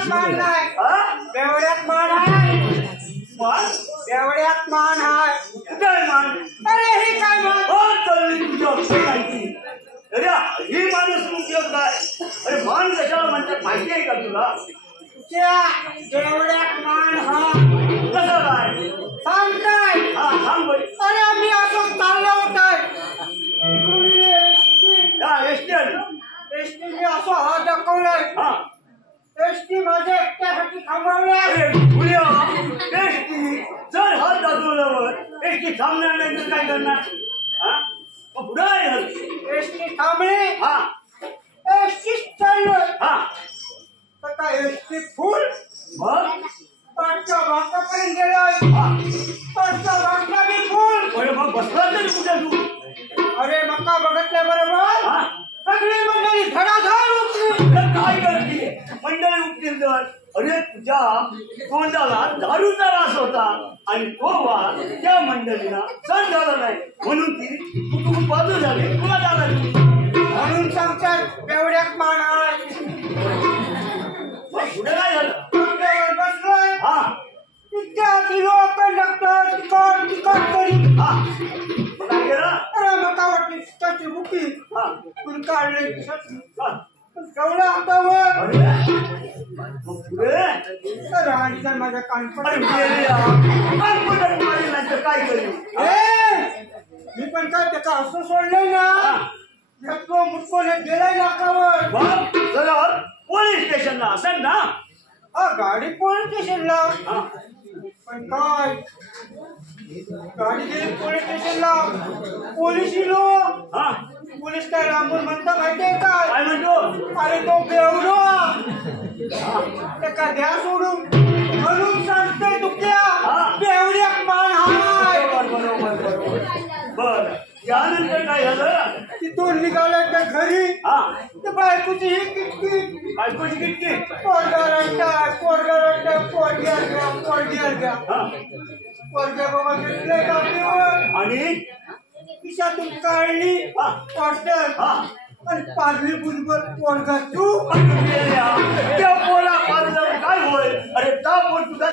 बेवड्यात मान नाही. बेवड्यात मान आहे. बेवड्यात मान आहे. काय मान? अरे ही काय मान? तुझ्या माहिती अरे ही माणूस उपयोग काय? अरे मान कशाला म्हणतात माहिती आहे का तुला? बेवड्यात मान हा कसं काय सांगताय? हा सांग बरी. अरे आम्ही असं चाललो होतोय एसटी आली. एसटीने असं हात दाखवलाय. हा एसटी माझ्या एकट्यासाठी थांबवल्या. अरे भुल्या, एसटी जर हात दाखवल्यावर एसटी थांबणार नाही तर काय करणार? हा मग पुढे आहे. एसटी थांबली. हा एसटीच चाललोय. हा तर काय एसटी फुल. मग पाचच्या भागापर्यंत गेलोय. हा पाचच्या भागला बी फुल. अरे मग बसला तरी कुठे तू? अरे मक्का बघितल्या बरोबर हा सगळी मंडळी धडाधड उठली. काय करते मंडळी उठतील तर? अरे तुझ्या तोंडाला दारूचा वास होता आणि तो वास त्या मंडळीला सहन झाला नाही म्हणून ती कुटुंब बाजू झाली. तुला झाला म्हणून सांगतात बेवड्यात मान आहे. पुढे काय झालं? डोक्यावर बसलोय. हा विद्यार्थी लोक कंडक्टर तिकट करी. हा मग काय केलं? अरे मका वाटली त्याची बुकी हा पण काढले. हा. तेवढं हातावर. अरे मग पुढे अरे आणि तर माझ्या कानपड. अरे गेले यार. काय पटत मारेल नाही तर काय करेल? मी पण काय त्याचा असं सोडलंय ना. मुटको मुटकोने गेलाय नाकावर. मग चला पोलीस स्टेशनला असेल ना. गाडी पोलीस स्टेशनला. हा पण काय गाडी गेली पोलीस स्टेशनला. पोलीस लोक. हा पोलीस काय लांबून म्हणता माहितीये काय? काय म्हणतो? अरे तो बेवडा त्याका द्या सोडून म्हणून सांगतोय तुक्या बेवड्यात मान हाय. बर त्यानंतर काय झालं? तिथून निघालाय त्या घरी. हा त्या बायकोची ही किटकिट. बायकोची किटकी. पोरगा रडताय पोरगा रडताय. पोरग्या घ्या पोरग्या घ्या. हा पोरग्या बाबा घेतलंय गाडीवर. आणि खिशातून काढली हा क्वार्टर हा आणि पारली बुजबल पोरगा तू. त्या पोरा पारल्यावर काय होय? अरे त्या पोर तुझा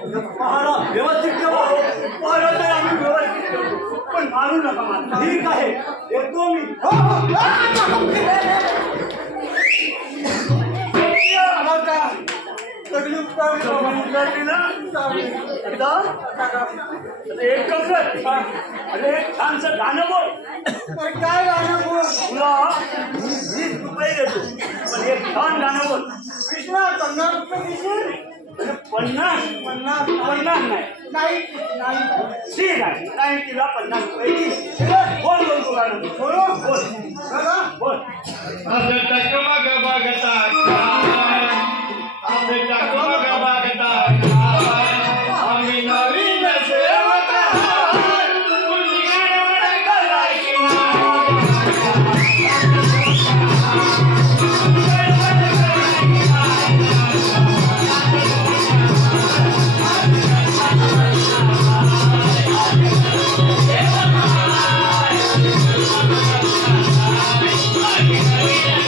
व्यवस्थित ठेवा. आम्ही व्यवस्थित ठेवतो पण मारू नका मला. ठीक आहे येतो मी. सगळी उतरली ना आता एक कसं अरे एक छानसं गाणं बोल. काय गाणं बोल. तुला 20 रुपये देतो पण एक छान गाणं बोल. कृष्णा 50 रुपये देशील. 50 नाही. ठीक आहे नाही तिला 50 रुपये देईल. बोल बोल तू गाणं बोल बोल बोल. असं टकमक बघता काय, असं टकमक बघता काय, आम्ही नवीन सेवक हाय, तुझ्याकडे करायची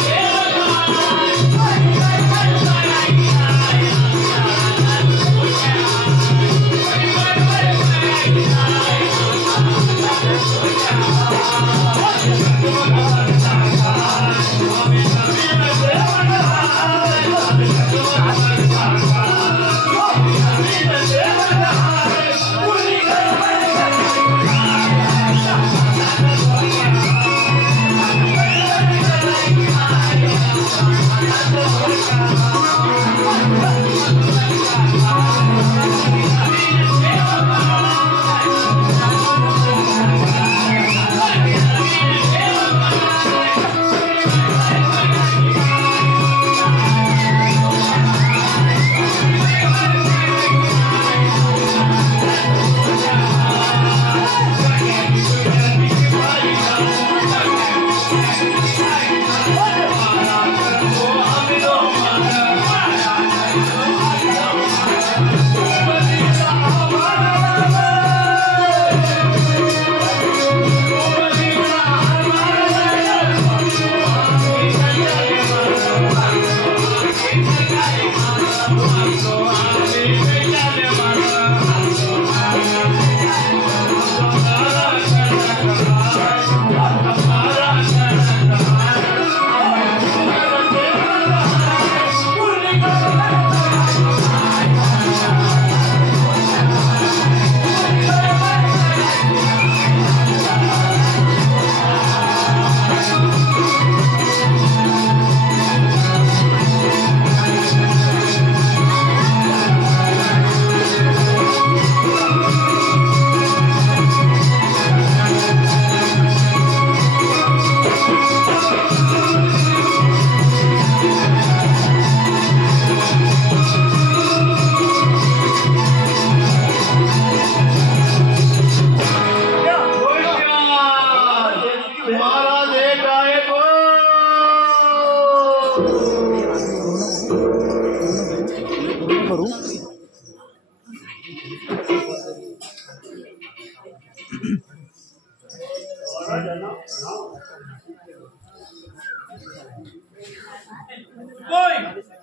Yeah.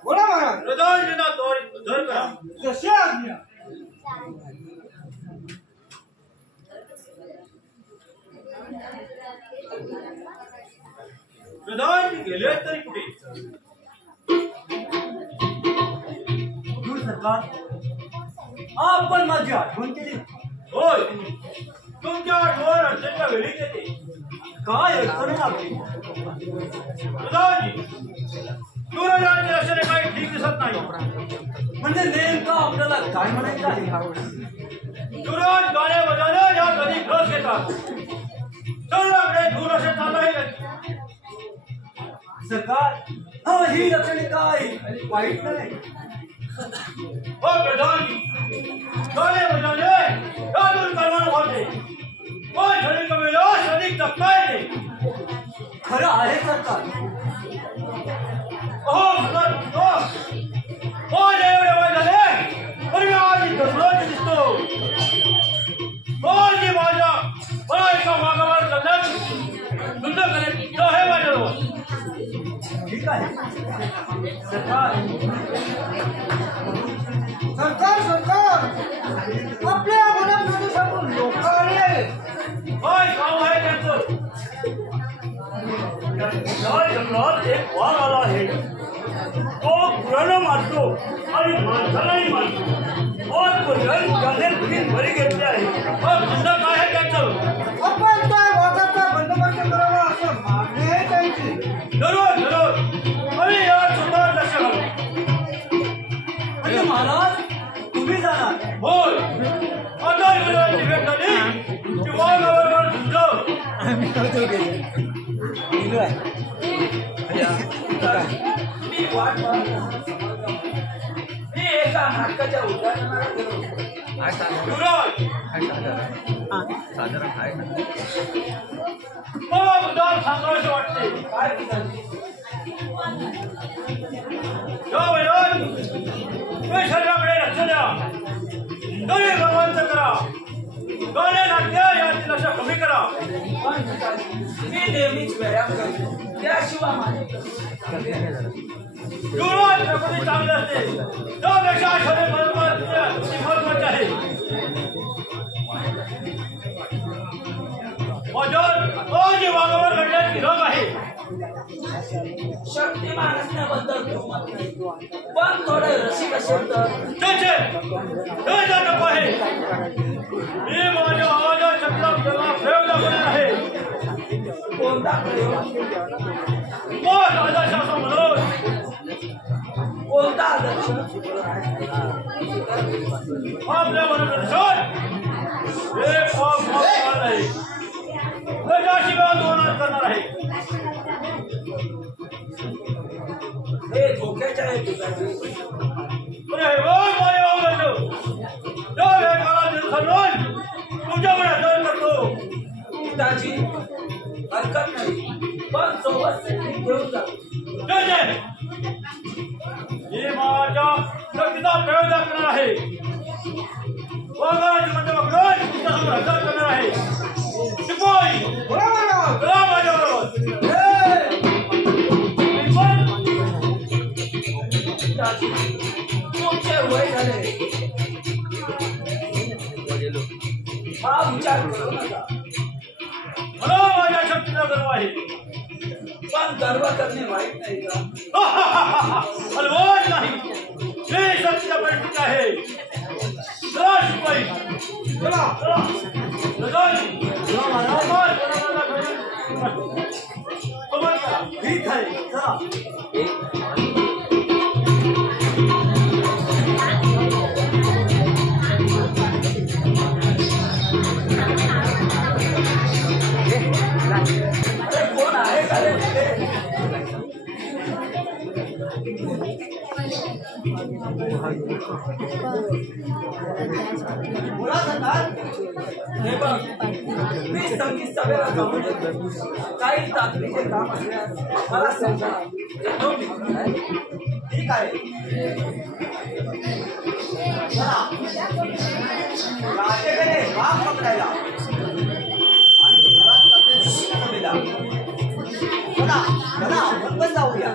बोला महाराज. प्रधानजींना धर करा. जशी आज्ञा. प्रधानजी गेले तरी कुठे? दूर सरकार, आपण माझी आठवण केली. होय, तुमच्या आठवण अडचणीच्या वेळी येते. काय अडचण आहे आपली? प्रधानजी, सूर्यराजची लक्षणे काही ठीक दिसत नाही. म्हणजे नेमकं आपल्याला काय म्हणायचं आहे? सूरज गाणे बजावणे या कधी घस घेतात. सर्वांकडे दूर असे चालले. सरकार, ही लक्षणे काय वाईट नाही. हो प्रधानजी, गाणे बजावणे यातून कर्मण होते. पण शरीर कमीला शरीर जगता येते. खरं आहे सरकार. हो एवढे वय झाले तरी मी आज कसरत दिसतो. जी माझ्या मला एका वाघावर करण्यात तुमच्याकडे हे माझ्यावर. ठीक आहे सरकार. सरकार सरकार आपल्या मनात सांगून लोक आले. होय, काम आहे त्यांचं. या जंगलात एक वाघ आला आहे. तो पुराणं मारतो आणि माणसालाही मारतो. आजपर्यंत त्याने तीन बळी घेतले आहे. धंदा काय आहे त्यांचं? आपण त्या वाघाचा बंदोबस्त करावा असं मागणी आहे त्यांची. जरूर जरूर आणि यात सुद्धा लक्ष घालू. म्हणजे महाराज तुम्ही जाणार? होय, आता इकडे भेट झाली की वाघावर तुमचं. मी वाट पाहतो. मी एका नाटकाच्या उद्घाटनाला गेलो होतो. युवराज, मला मुद्दाम सांगावंसं वाटते. काय पिताजी? या वैराज, तुम्ही शरीराकडे लक्ष द्या. तरी रोमांच करा. गाणे नाट्य याची लक्ष कमी करा. पण पिताजी, मी नेहमीच व्यायाम करतो. त्याशिवाय माझे युवराज प्रकृती चांगली असते. त्यापेक्षा शरीर महत्वाचे आहे. माझ्या वाघावर घडण्याची रग आहे. शक्तिमान असण्याबद्दल दुमत नाही. पण थोडे रसिक असेल तर त्याचे हे नको आहे. मी माझ्या आवाजा शब्दाला प्रयोग दाखवणार आहे. कोणता प्रयोग? कोण आदर्श म्हणून कोणता आदर्श? आपल्या मनोदर्शन हे पाप आहे. त्याच्याशिवाय दोनात करणार आहे. हे धोक्याचे आहे पिताजी. अरे रोज माझे अवघड त्या वेळेला दिवसांवर तुमच्याकडे हजर करतो. पिताजी, हरकत नाही. पण सोबत सेटिंग घेऊन जा. मी माझ्या शक्तीचा प्रयोग करणार आहे. वाघाची म्हणजे वगैरे तुमच्यासमोर हजर करणार आहे. शिपाई, बोला महाराज. चला माझ्याबरोबर. पिताजी, तुमचे वय झाले. हा विचार करू नका. मला माझ्या शक्तीचा गर्व आहे. पण गर्व करणे वाईट नाही का? हलवाच नाही. मी शक्तीचा परिस्थिती आहे. चला शिपाई, चला. ठीक आहे चला. अरे कोण आहे का रे तिथे? बोला सरदार. हे बघ, मी संगीत सभेला जाऊन येतो. काही तातडीचे काम असल्यास मला सांगा. येतो मी. ठीक आहे. चला. राजेकडे वाघ पकडायला आणि घरात सभेला. चला चला आपण जाऊया.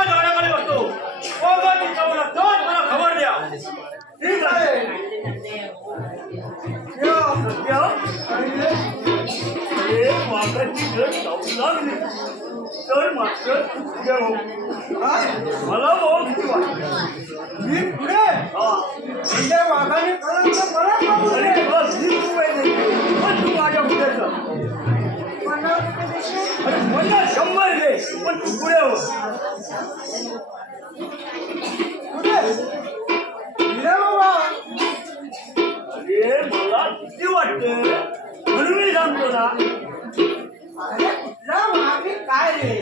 गाड्याकडे बसतो ओघाची चौला दोन मला खबर द्या. ठीक आहे. सध्या हे वाघाची जर चावू लागली तर मात्र उद्या हो. मला बहुत भीती वाटते. मी पुढे हा. म्हणजे वाघाने कळलं तर परत जाऊ अरे दे. तुला 20 रुपये देते पण तू माझ्या पुढे जा. 50 रुपये देशील? अरे मला 100 दे पण तू पुढे हो. पुढे हिरे बाबा. अरे मला भीती वाटते म्हणून मी सांगतो ना. अरे कुठला वाघ काय रे?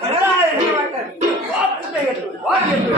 खरं आहे नाही वाटत. वाघ कुठे येतो वाघ येतो.